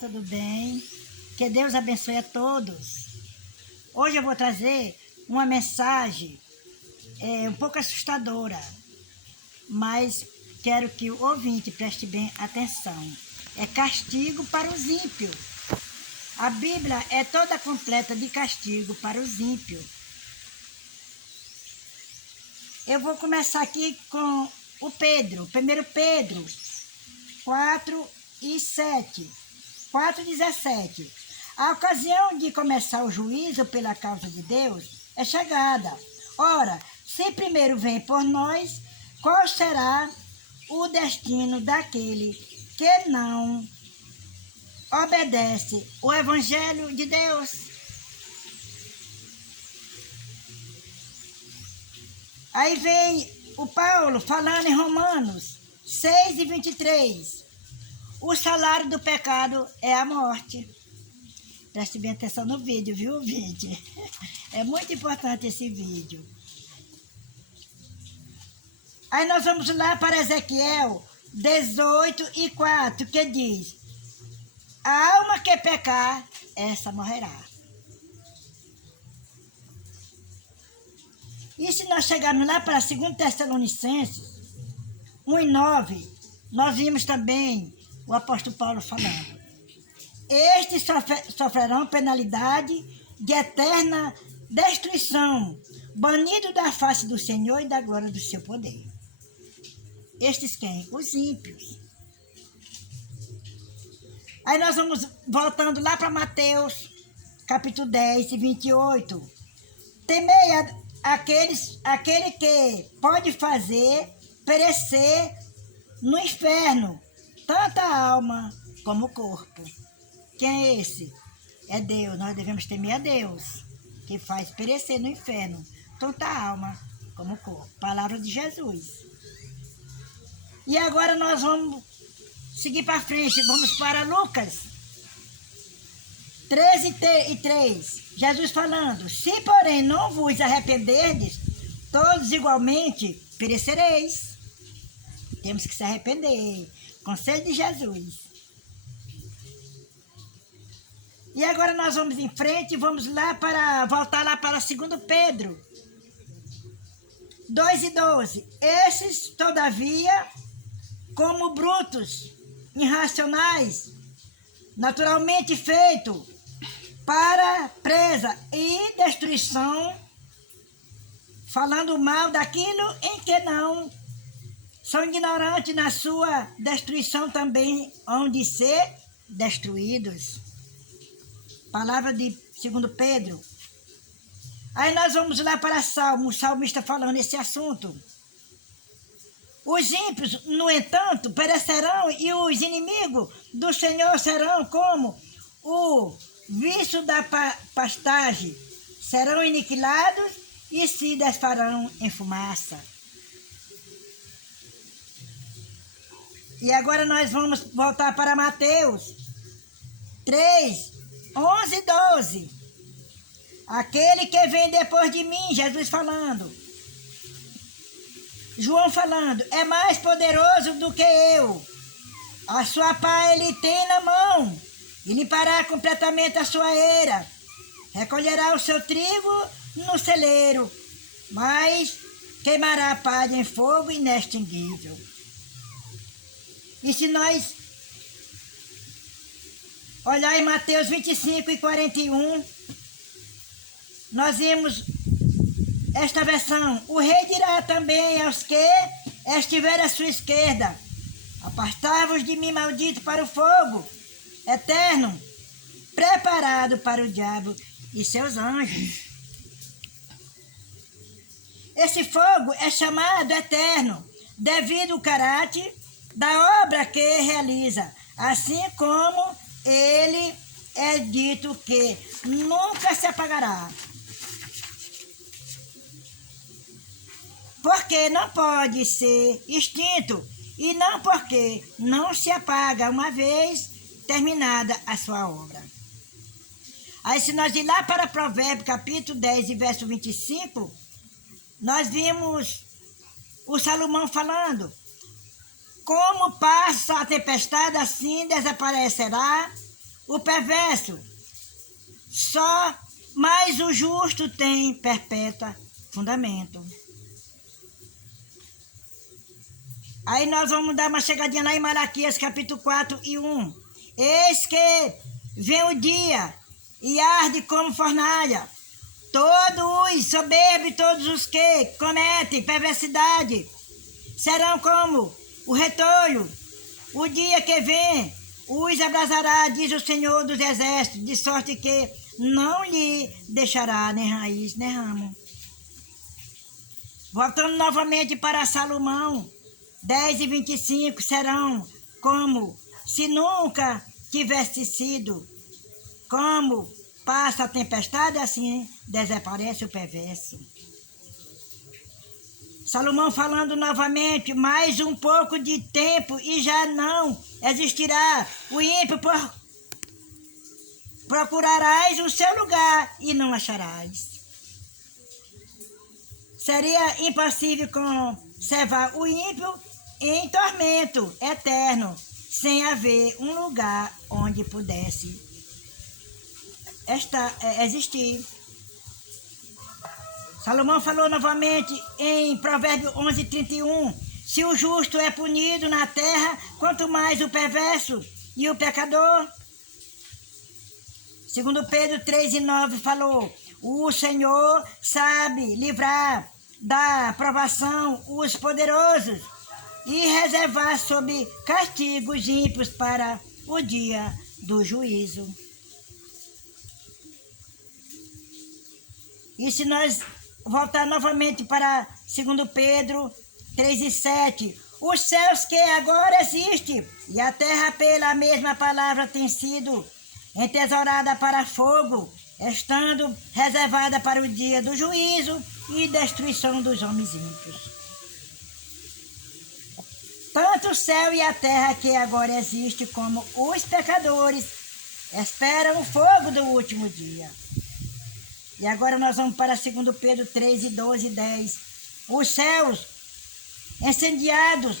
Tudo bem? Que Deus abençoe a todos. Hoje eu vou trazer uma mensagem um pouco assustadora, mas quero que o ouvinte preste bem atenção. É castigo para os ímpios. A Bíblia é toda completa de castigo para os ímpios. Eu vou começar aqui com o Pedro, 1 Pedro 4:7. 4:17. A ocasião de começar o juízo pela causa de Deus é chegada. Ora, se primeiro vem por nós, qual será o destino daquele que não obedece o Evangelho de Deus? Aí vem o Paulo falando em Romanos 6:23. O salário do pecado é a morte. Preste bem atenção no vídeo, viu, vídeo? É muito importante esse vídeo. Aí nós vamos lá para Ezequiel 18:4, que diz: a alma que pecar, essa morrerá. E se nós chegarmos lá para 2 Tessalonicenses 1:9, nós vimos também o apóstolo Paulo falando: estes sofrerão penalidade de eterna destruição, banido da face do Senhor e da glória do seu poder. Estes quem? Os ímpios. Aí nós vamos voltando lá para Mateus, capítulo 10:28. Temei aquele que pode fazer perecer no inferno tanto a alma como o corpo. Quem é esse? É Deus. Nós devemos temer a Deus, que faz perecer no inferno tanto a alma como o corpo. Palavra de Jesus. E agora nós vamos seguir para frente. Vamos para Lucas 13:3. Jesus falando: se porém não vos arrependerdes, todos igualmente perecereis. Temos que se arrepender. Conselho de Jesus. E agora nós vamos em frente, vamos lá voltar lá para 2 Pedro 2:12. Esses, todavia, como brutos, irracionais, naturalmente feitos para presa e destruição, falando mal daquilo em que não são ignorantes, na sua destruição também hão de ser destruídos. Palavra de 2 Pedro. Aí nós vamos lá para Salmo, o salmista falando esse assunto. Os ímpios, no entanto, perecerão, e os inimigos do Senhor serão como o viço da pastagem. Serão aniquilados e se desfarão em fumaça. E agora nós vamos voltar para Mateus 3:11-12. Aquele que vem depois de mim, Jesus falando. João falando: é mais poderoso do que eu. A sua pá ele tem na mão, e limpará completamente a sua eira. Recolherá o seu trigo no celeiro, mas queimará a palha em fogo inextinguível. E se nós olhar em Mateus 25:41, nós vimos esta versão: o rei dirá também aos que estiverem à sua esquerda: apartai-vos de mim, maldito, para o fogo eterno, preparado para o diabo e seus anjos. Esse fogo é chamado eterno devido ao caráter da obra que realiza, assim como ele é dito que nunca se apagará. Porque não pode ser extinto, e não porque não se apaga uma vez terminada a sua obra. Aí se nós ir lá para Provérbios capítulo 10 e verso 25, nós vimos o Salomão falando: como passa a tempestade, assim desaparecerá o perverso, só mais o justo tem perpétua fundamento. Aí nós vamos dar uma chegadinha lá em Malaquias capítulo 4 e 1. Eis que vem o dia e arde como fornalha. Todos os soberbos, todos os que cometem perversidade, serão como o retolho. O dia que vem os abrasará, diz o Senhor dos Exércitos, de sorte que não lhe deixará nem raiz, nem ramo. Voltando novamente para Salomão, 10:25, serão como se nunca tivesse sido. Como passa a tempestade, assim desaparece o perverso. Salomão falando novamente, mais um pouco de tempo e já não existirá. O ímpio procurarás o seu lugar e não acharás. Seria impossível conservar o ímpio em tormento eterno, sem haver um lugar onde pudesse existir. Salomão falou novamente em Provérbios 11:31, se o justo é punido na terra, quanto mais o perverso e o pecador. Segundo Pedro 3:9 falou, o Senhor sabe livrar da provação os poderosos e reservar sob castigo os ímpios para o dia do juízo. E se nós voltar novamente para 2 Pedro 3:7, os céus que agora existem e a terra pela mesma palavra tem sido entesourada para fogo, estando reservada para o dia do juízo e destruição dos homens ímpios. Tanto o céu e a terra que agora existem como os pecadores esperam o fogo do último dia. E agora nós vamos para 2 Pedro 3:12-10. Os céus incendiados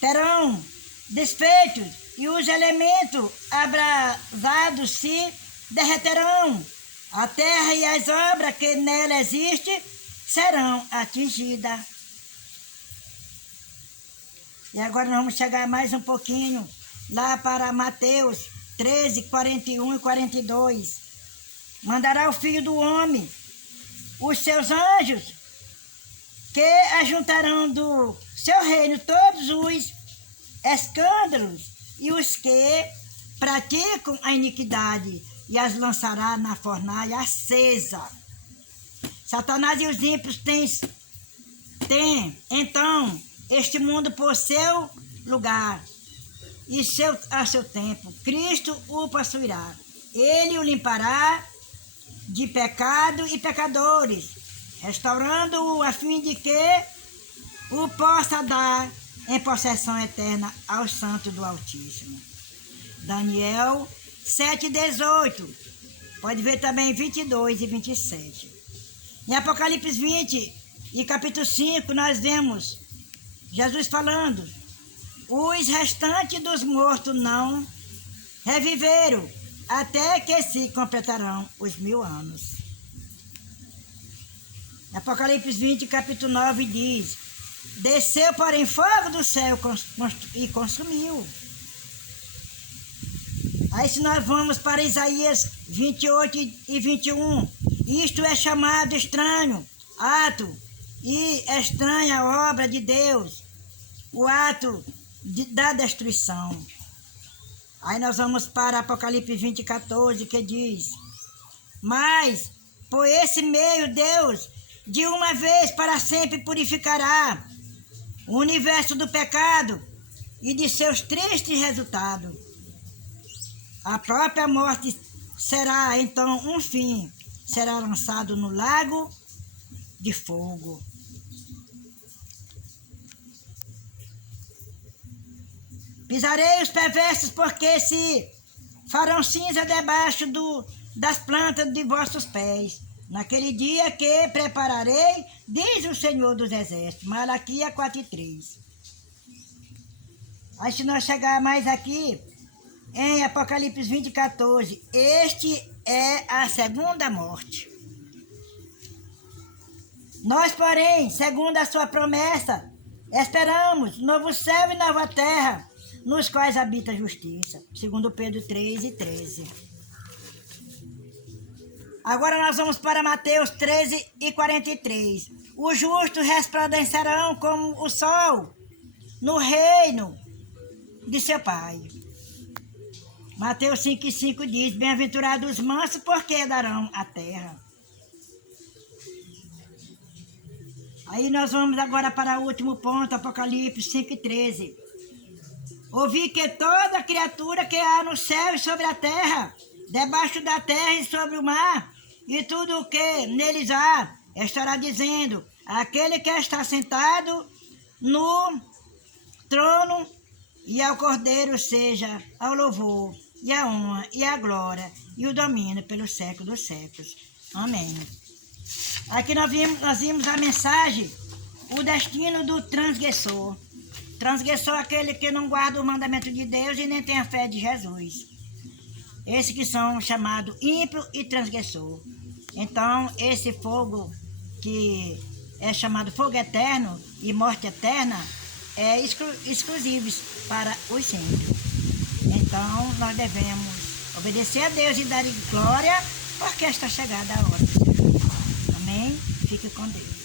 terão desfeitos e os elementos abrasados se derreterão. A terra e as obras que nela existem serão atingidas. E agora nós vamos chegar mais um pouquinho lá para Mateus 13:41 e 42. Mandará o Filho do Homem, os seus anjos, que ajuntarão do seu reino todos os escândalos e os que praticam a iniquidade, e as lançará na fornalha acesa. Satanás e os ímpios têm então este mundo por seu lugar e a seu tempo. Cristo o possuirá. Ele o limpará de pecado e pecadores, restaurando-o a fim de que o possa dar em possessão eterna aos santos do Altíssimo. Daniel 7:18. Pode ver também 22 e 27. Em Apocalipse 20 e capítulo 5, nós vemos Jesus falando, os restantes dos mortos não reviveram, até que se completarão os 1000 anos. Apocalipse 20, capítulo 9 diz, desceu, porém, fogo do céu e consumiu. Aí se nós vamos para Isaías 28 e 21, isto é chamado estranho, ato e estranha obra de Deus, o ato da destruição. Aí nós vamos para Apocalipse 20:14, que diz, mas por esse meio Deus, de uma vez para sempre, purificará o universo do pecado e de seus tristes resultados. A própria morte será então um fim, será lançado no lago de fogo. Pisarei os perversos, porque se farão cinza debaixo das plantas de vossos pés. Naquele dia que prepararei, diz o Senhor dos Exércitos. Malaquias 4:3. Aí se nós chegar mais aqui, em Apocalipse 20:14, este é a segunda morte. Nós, porém, segundo a sua promessa, esperamos novo céu e nova terra, nos quais habita a justiça. Segundo Pedro 3:13. Agora nós vamos para Mateus 13:43. Os justos resplandecerão como o sol no reino de seu Pai. Mateus 5:5 diz, bem-aventurados os mansos, porque herdarão a terra. Aí nós vamos agora para o último ponto, Apocalipse 5:13. Ouvi que toda criatura que há no céu e sobre a terra, debaixo da terra e sobre o mar, e tudo o que neles há, estará dizendo, aquele que está sentado no trono e ao Cordeiro seja ao louvor, e a honra, e a glória, e o domínio pelos séculos dos séculos. Amém. Aqui nós vimos a mensagem, o destino do transgressor. Transgressor é aquele que não guarda o mandamento de Deus e nem tem a fé de Jesus. Esses que são chamados ímpio e transgressor. Então, esse fogo que é chamado fogo eterno e morte eterna é exclusivo para os santos. Então, nós devemos obedecer a Deus e dar glória, porque está chegada a hora. Amém? Fique com Deus.